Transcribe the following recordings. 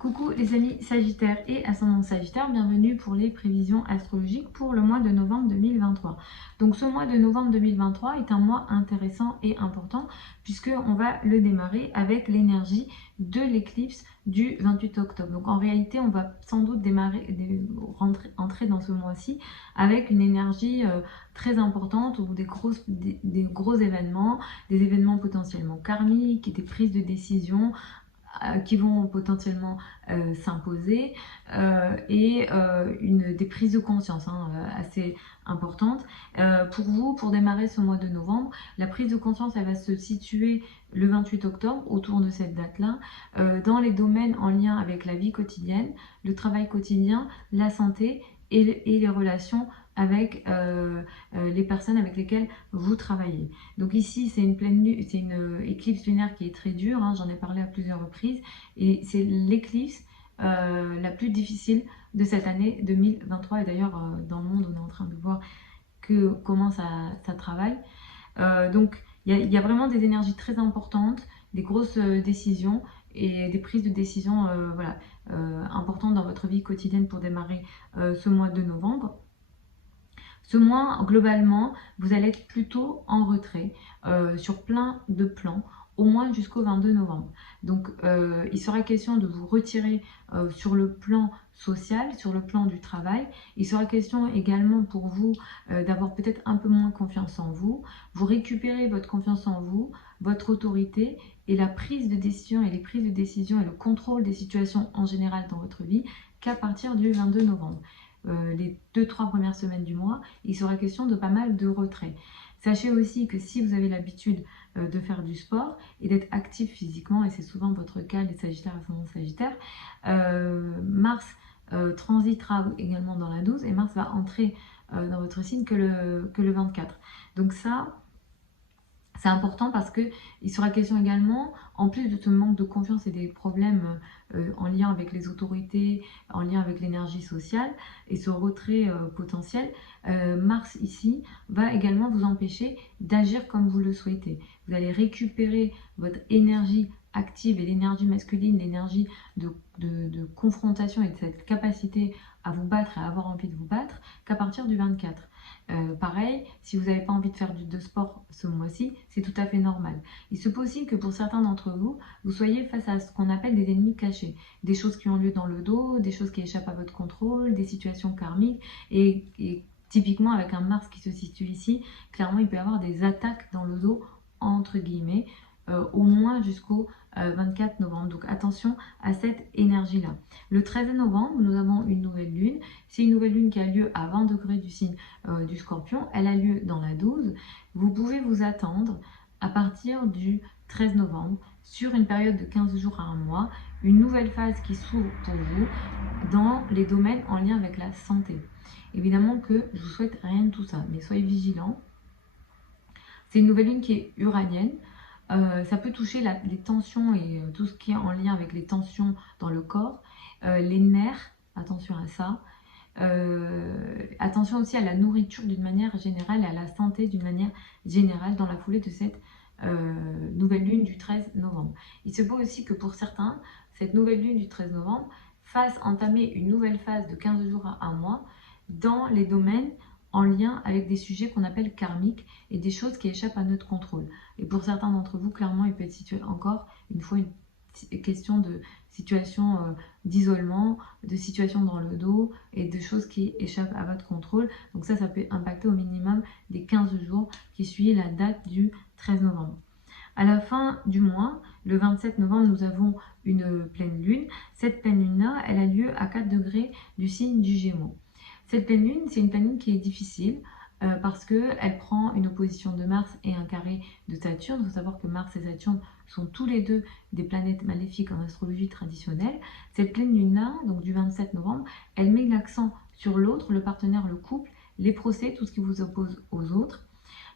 Coucou les amis Sagittaires et ascendant Sagittaire, bienvenue pour les prévisions astrologiques pour le mois de novembre 2023. Donc ce mois de novembre 2023 est un mois intéressant et important puisqu'on va le démarrer avec l'énergie de l'éclipse du 28 octobre. Donc en réalité on va sans doute entrer dans ce mois-ci avec une énergie très importante ou des gros événements, des événements potentiellement karmiques, des prises de décision qui vont potentiellement s'imposer et des prises de conscience assez importantes. Pour vous, pour démarrer ce mois de novembre, la prise de conscience, elle va se situer le 28 octobre, autour de cette date-là, dans les domaines en lien avec la vie quotidienne, le travail quotidien, la santé et les relations avec les personnes avec lesquelles vous travaillez. Donc ici, c'est une éclipse lunaire qui est très dure, j'en ai parlé à plusieurs reprises, et c'est l'éclipse la plus difficile de cette année 2023. Et d'ailleurs, dans le monde, on est en train de voir comment ça travaille. Donc, il y a vraiment des énergies très importantes, des grosses décisions et des prises de décision importantes dans votre vie quotidienne pour démarrer ce mois de novembre. Ce mois, globalement, vous allez être plutôt en retrait sur plein de plans, au moins jusqu'au 22 novembre. Donc, il sera question de vous retirer sur le plan social, sur le plan du travail. Il sera question également pour vous d'avoir peut-être un peu moins confiance en vous. Vous récupérez votre confiance en vous, votre autorité et la prise de décision et les prises de décision et le contrôle des situations en général dans votre vie qu'à partir du 22 novembre. Les 2-3 premières semaines du mois, il sera question de pas mal de retrait. Sachez aussi que si vous avez l'habitude de faire du sport et d'être actif physiquement, et c'est souvent votre cas, les Sagittaires et ascendant Sagittaire, Mars transitera également dans la 12 et Mars va entrer dans votre signe que le 24. Donc ça, c'est important parce qu'il sera question également, en plus de ce manque de confiance et des problèmes en lien avec les autorités, en lien avec l'énergie sociale et ce retrait potentiel, Mars ici va également vous empêcher d'agir comme vous le souhaitez. Vous allez récupérer votre énergie active et l'énergie masculine, l'énergie de confrontation et de cette capacité à vous battre et à avoir envie de vous battre qu'à partir du 24. Pareil, si vous n'avez pas envie de faire de sport ce mois-ci, c'est tout à fait normal. Il se peut aussi que pour certains d'entre vous, vous soyez face à ce qu'on appelle des ennemis cachés. Des choses qui ont lieu dans le dos, des choses qui échappent à votre contrôle, des situations karmiques. Et typiquement avec un Mars qui se situe ici, clairement il peut y avoir des attaques dans le dos, entre guillemets, au moins jusqu'au 24 novembre. Donc attention à cette énergie-là. Le 13 novembre, nous avons une nouvelle lune. C'est une nouvelle lune qui a lieu à 20 degrés du signe du Scorpion. Elle a lieu dans la 12. Vous pouvez vous attendre à partir du 13 novembre, sur une période de 15 jours à un mois, une nouvelle phase qui s'ouvre pour vous dans les domaines en lien avec la santé. Évidemment que je vous souhaite rien de tout ça, mais soyez vigilants. C'est une nouvelle lune qui est uranienne. Ça peut toucher les tensions et tout ce qui est en lien avec les tensions dans le corps, les nerfs, attention à ça. Attention aussi à la nourriture d'une manière générale et à la santé d'une manière générale dans la foulée de cette nouvelle lune du 13 novembre. Il se peut aussi que pour certains, cette nouvelle lune du 13 novembre fasse entamer une nouvelle phase de 15 jours à un mois dans les domaines en lien avec des sujets qu'on appelle karmiques et des choses qui échappent à notre contrôle. Et pour certains d'entre vous, clairement, il peut être situé encore une fois une question de situation d'isolement, de situation dans le dos et de choses qui échappent à votre contrôle. Donc ça peut impacter au minimum des 15 jours qui suivent la date du 13 novembre. À la fin du mois, le 27 novembre, nous avons une pleine lune. Cette pleine lune-là, elle a lieu à 4 degrés du signe du Gémeaux. Cette pleine lune, c'est une pleine lune qui est difficile parce qu'elle prend une opposition de Mars et un carré de Saturne. Il faut savoir que Mars et Saturne sont tous les deux des planètes maléfiques en astrologie traditionnelle. Cette pleine lune-là, donc du 27 novembre, elle met l'accent sur l'autre, le partenaire, le couple, les procès, tout ce qui vous oppose aux autres.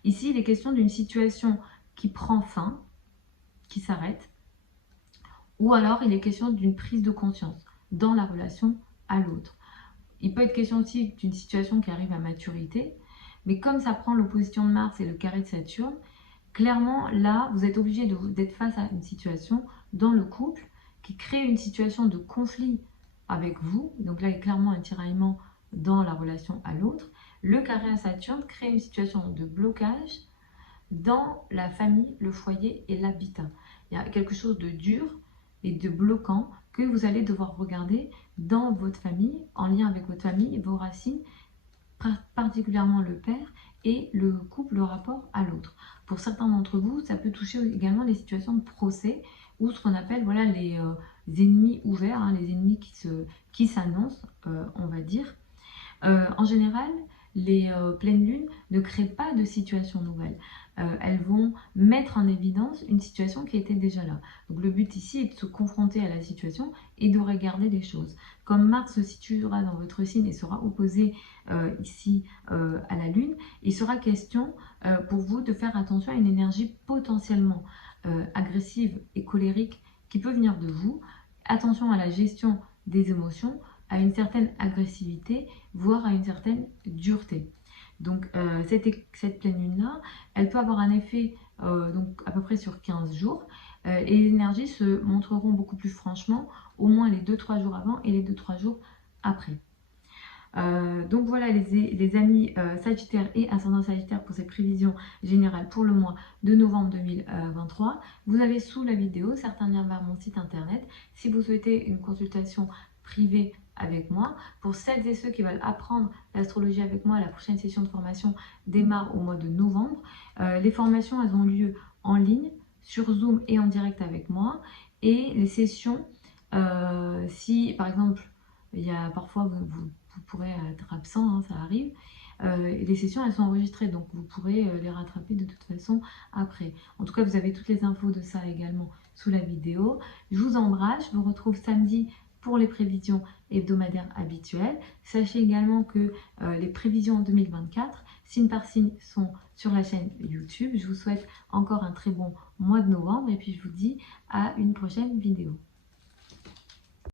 Ici, il est question d'une situation qui prend fin, qui s'arrête, ou alors il est question d'une prise de conscience dans la relation à l'autre. Il peut être question aussi d'une situation qui arrive à maturité, mais comme ça prend l'opposition de Mars et le carré de Saturne, clairement là, vous êtes obligé d'être face à une situation dans le couple qui crée une situation de conflit avec vous. Donc là, il y a clairement un tiraillement dans la relation à l'autre. Le carré à Saturne crée une situation de blocage dans la famille, le foyer et l'habitat. Il y a quelque chose de dur et de bloquant que vous allez devoir regarder dans votre famille, en lien avec votre famille, vos racines, particulièrement le père et le couple, le rapport à l'autre. Pour certains d'entre vous, ça peut toucher également les situations de procès ou ce qu'on appelle voilà, les ennemis ouverts, hein, les ennemis qui s'annoncent, on va dire. En général, les pleines lunes ne créent pas de situation nouvelle. Elles vont mettre en évidence une situation qui était déjà là. Donc le but ici est de se confronter à la situation et de regarder les choses. Comme Mars se situera dans votre signe et sera opposé ici à la Lune, il sera question pour vous de faire attention à une énergie potentiellement agressive et colérique qui peut venir de vous. Attention à la gestion des émotions, à une certaine agressivité, voire à une certaine dureté. Donc cette pleine lune-là, elle peut avoir un effet donc à peu près sur 15 jours et les énergies se montreront beaucoup plus franchement au moins les 2-3 jours avant et les 2-3 jours après. Donc voilà les amis Sagittaire et ascendant Sagittaire pour ces prévisions générales pour le mois de novembre 2023. Vous avez sous la vidéo certains liens vers mon site internet si vous souhaitez une consultation privée avec moi. Pour celles et ceux qui veulent apprendre l'astrologie avec moi, la prochaine session de formation démarre au mois de novembre. Les formations elles ont lieu en ligne, sur Zoom et en direct avec moi. Et les sessions, si par exemple il y a parfois vous pourrez être absent, hein, ça arrive. Les sessions elles sont enregistrées donc vous pourrez les rattraper de toute façon après. En tout cas vous avez toutes les infos de ça également sous la vidéo. Je vous embrasse, je vous retrouve samedi pour les prévisions hebdomadaires habituelles. Sachez également que les prévisions en 2024, signe par signe, sont sur la chaîne YouTube. Je vous souhaite encore un très bon mois de novembre et puis je vous dis à une prochaine vidéo.